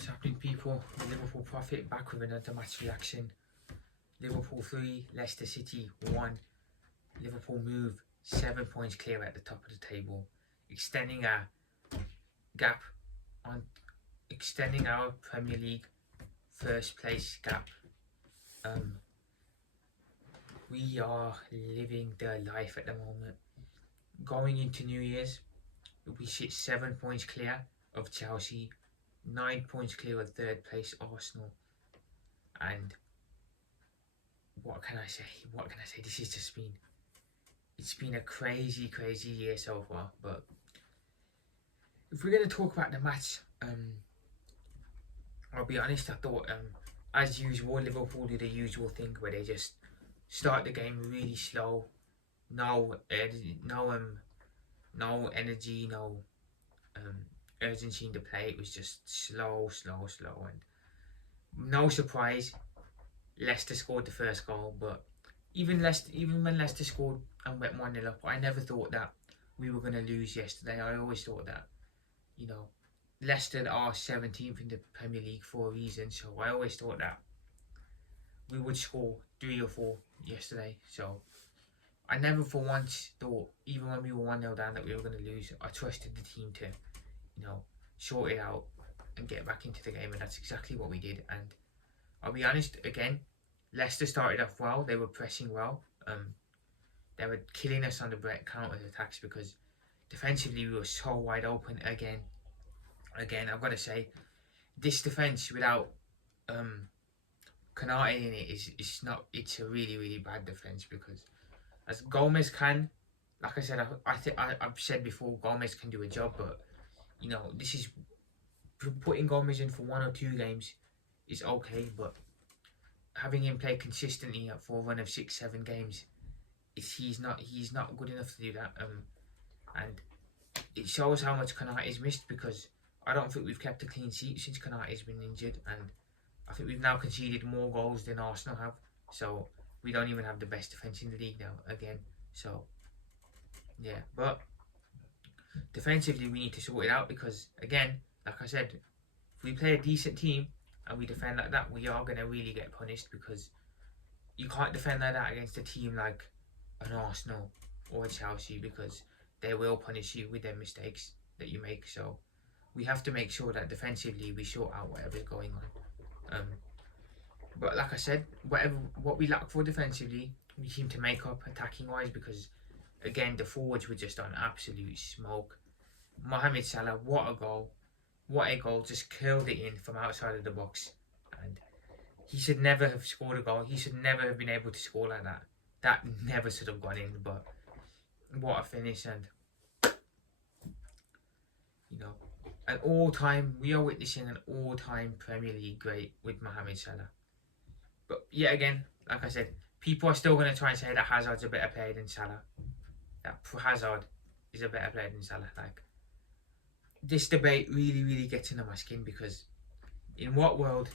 What's happening, people? The Liverpool Prophet back with another match reaction. Liverpool 3, Leicester City 1. Liverpool move 7 points clear at the top of the table, extending our gap on extending our Premier League first place gap. We are living the life at the moment. Going into New Year's, we sit 7 points clear of Chelsea, 9 points clear of third place Arsenal, and what can I say? This has just been, it's been a crazy year so far. But if we're going to talk about the match, I'll be honest, I thought, as usual, Liverpool do the usual thing where they just start the game really slow, no energy, no urgency in the play. It was just slow, and no surprise, Leicester scored the first goal. But even when Leicester scored and went 1-0 up, I never thought that we were going to lose yesterday. I always thought that, you know, Leicester are 17th in the Premier League for a reason, so I always thought that we would score 3 or 4 yesterday. So I never for once thought, even when we were 1-0 down, that we were going to lose. I trusted the team to, you know, sort it out and get back into the game, and that's exactly what we did. And I'll be honest, again, Leicester started off well. They were pressing well. They were killing us on the counter attacks because defensively we were so wide open again. I've got to say, this defence without Konate in it it's a really bad defence, because as Gomez can, like I said, I've said before, Gomez can do a job, but you know, this is putting Gomez in for 1 or 2 games is okay, but having him play consistently for a run of 6-7 games, he's not good enough to do that. And it shows how much Konate is missed, because I don't think we've kept a clean sheet since Konate's been injured, and I think we've now conceded more goals than Arsenal have. So we don't even have the best defence in the league now again. So yeah, but defensively we need to sort it out, because again, like I said, if we play a decent team and we defend like that, we are going to really get punished, because you can't defend like that against a team like an Arsenal or a Chelsea, because they will punish you with their mistakes that you make. So we have to make sure that defensively we sort out whatever's going on. But like I said, what we lack for defensively, we seem to make up attacking wise, because again, the forwards were just on absolute smoke. Mohamed Salah, what a goal, just curled it in from outside of the box, and he should never have scored a goal. He should never have been able to score like that. That never should have gone in. But what a finish. And you know, we are witnessing an all-time Premier League great with Mohamed Salah. But yet again, like I said, people are still going to try and say that Hazard's a better player than Salah. That Hazard is a better player than Salah. Like, this debate really gets under my skin, because in what world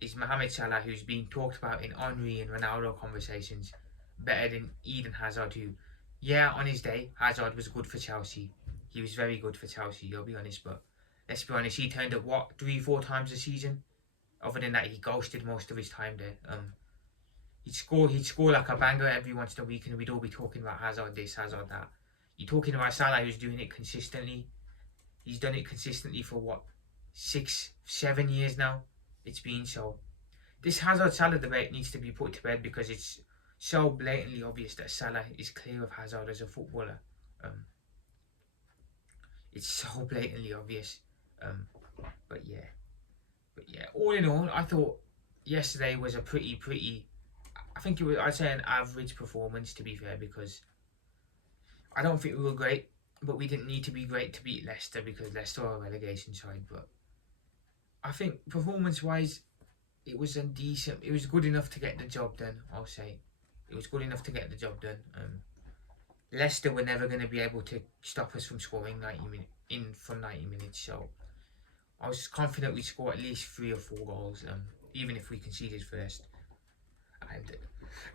is Mohamed Salah, who's being talked about in Henry and Ronaldo conversations, better than Eden Hazard, who, yeah, on his day, Hazard was good for Chelsea. He was very good for Chelsea, I'll be honest, but let's be honest, he turned up, what, 3-4 times a season? Other than that, he ghosted most of his time there. He'd score like a banger every once in a week, and we'd all be talking about Hazard this, Hazard that. You're talking about Salah, who's doing it consistently. He's done it consistently for what, 6-7 years now it's been. So this Hazard-Salah debate needs to be put to bed, because it's so blatantly obvious that Salah is clear of Hazard as a footballer. It's so blatantly obvious. But yeah, all in all, I thought yesterday was a pretty, I think it was, I'd say, an average performance, to be fair, because I don't think we were great, but we didn't need to be great to beat Leicester, because Leicester are a relegation side. But I think performance-wise, it was it was good enough to get the job done, I'll say. It was good enough to get the job done. Leicester were never going to be able to stop us from scoring 90 minutes, so I was confident we'd score at least 3 or 4 goals, even if we conceded first. And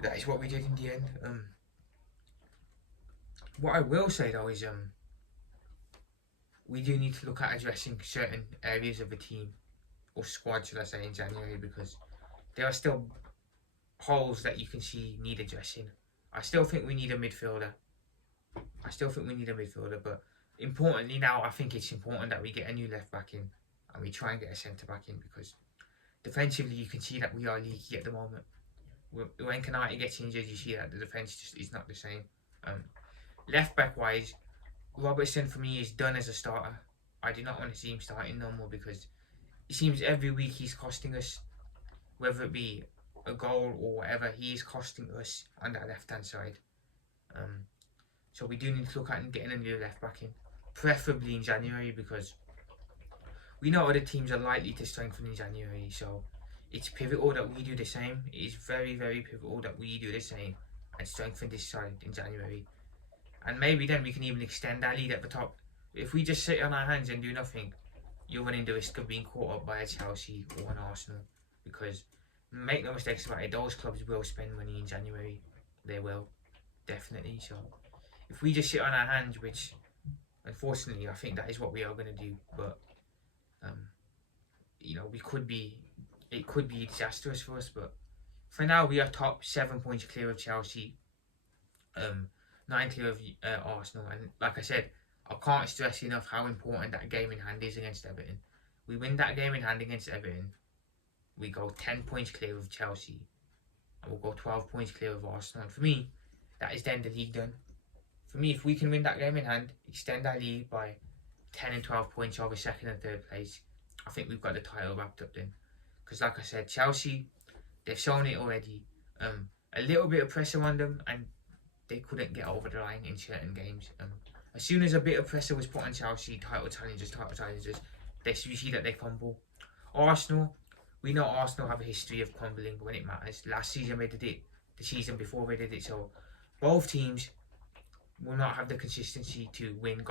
that is what we did in the end. What I will say though is, we do need to look at addressing certain areas of the team or squad, should I say, in January, because there are still holes that you can see need addressing. I still think we need a midfielder. But importantly now, I think it's important that we get a new left back in and we try and get a centre back in, because defensively you can see that we are leaky at the moment. When Kanate gets injured, you see that the defence just is not the same. Left back wise, Robertson for me is done as a starter. I do not want to see him starting no more, because it seems every week he's costing us, whether it be a goal or whatever, he is costing us on that left hand side. So we do need to look at getting a new left back in, preferably in January, because we know other teams are likely to strengthen in January. So it's pivotal that we do the same. It is very, very pivotal that we do the same and strengthen this side in January. And maybe then we can even extend our lead at the top. If we just sit on our hands and do nothing, you're running the risk of being caught up by a Chelsea or an Arsenal. Because make no mistakes about it, those clubs will spend money in January. They will, definitely. So if we just sit on our hands, which unfortunately I think that is what we are going to do, but it could be disastrous for us. But for now, we are top, 7 points clear of Chelsea, 9 clear of Arsenal, and like I said, I can't stress enough how important that game in hand is against Everton. We win that game in hand against Everton, we go 10 points clear of Chelsea, and we'll go 12 points clear of Arsenal. And for me, that is then the league done. For me, if we can win that game in hand, extend our lead by 10 and 12 points over second and third place, I think we've got the title wrapped up then. Because like I said, Chelsea, they've shown it already. A little bit of pressure on them and they couldn't get over the line in certain games. As soon as a bit of pressure was put on Chelsea, title challengers, you see that they crumble. Arsenal, we know Arsenal have a history of crumbling when it matters. Last season they did it, the season before they did it. So both teams will not have the consistency to winning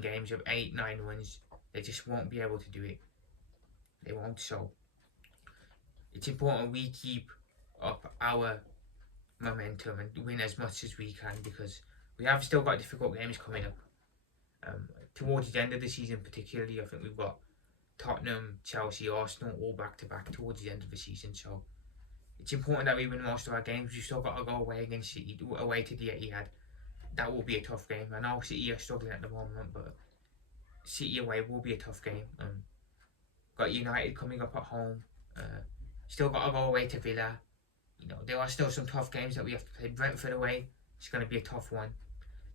games of 8-9 runs. They just won't be able to do it. They won't. So it's important we keep up our momentum and win as much as we can, because we have still got difficult games coming up. Towards the end of the season particularly, I think we've got Tottenham, Chelsea, Arsenal all back to back towards the end of the season. So it's important that we win most of our games. We've still got to go away against City, away to the Etihad. That will be a tough game. I know City are struggling at the moment, but City away will be a tough game. Got United coming up at home. Still got to go away to Villa. There are still some tough games that we have to play. Brentford away, it's going to be a tough one.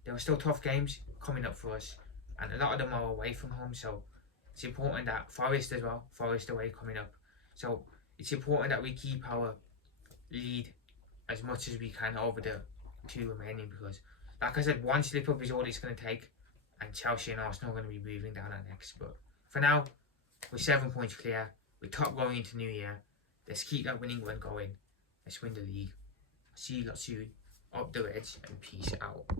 There are still tough games coming up for us, and a lot of them are away from home. So it's important that Forest as well, Forest away coming up. So it's important that we keep our lead as much as we can over the two remaining, because like I said, one slip up is all it's going to take, and Chelsea and Arsenal are going to be breathing down our necks. But for now, we're 7 points clear. We're top going into New Year. Let's keep that winning run going. Let's win the league. See you lot soon. Up the Reds, and peace out.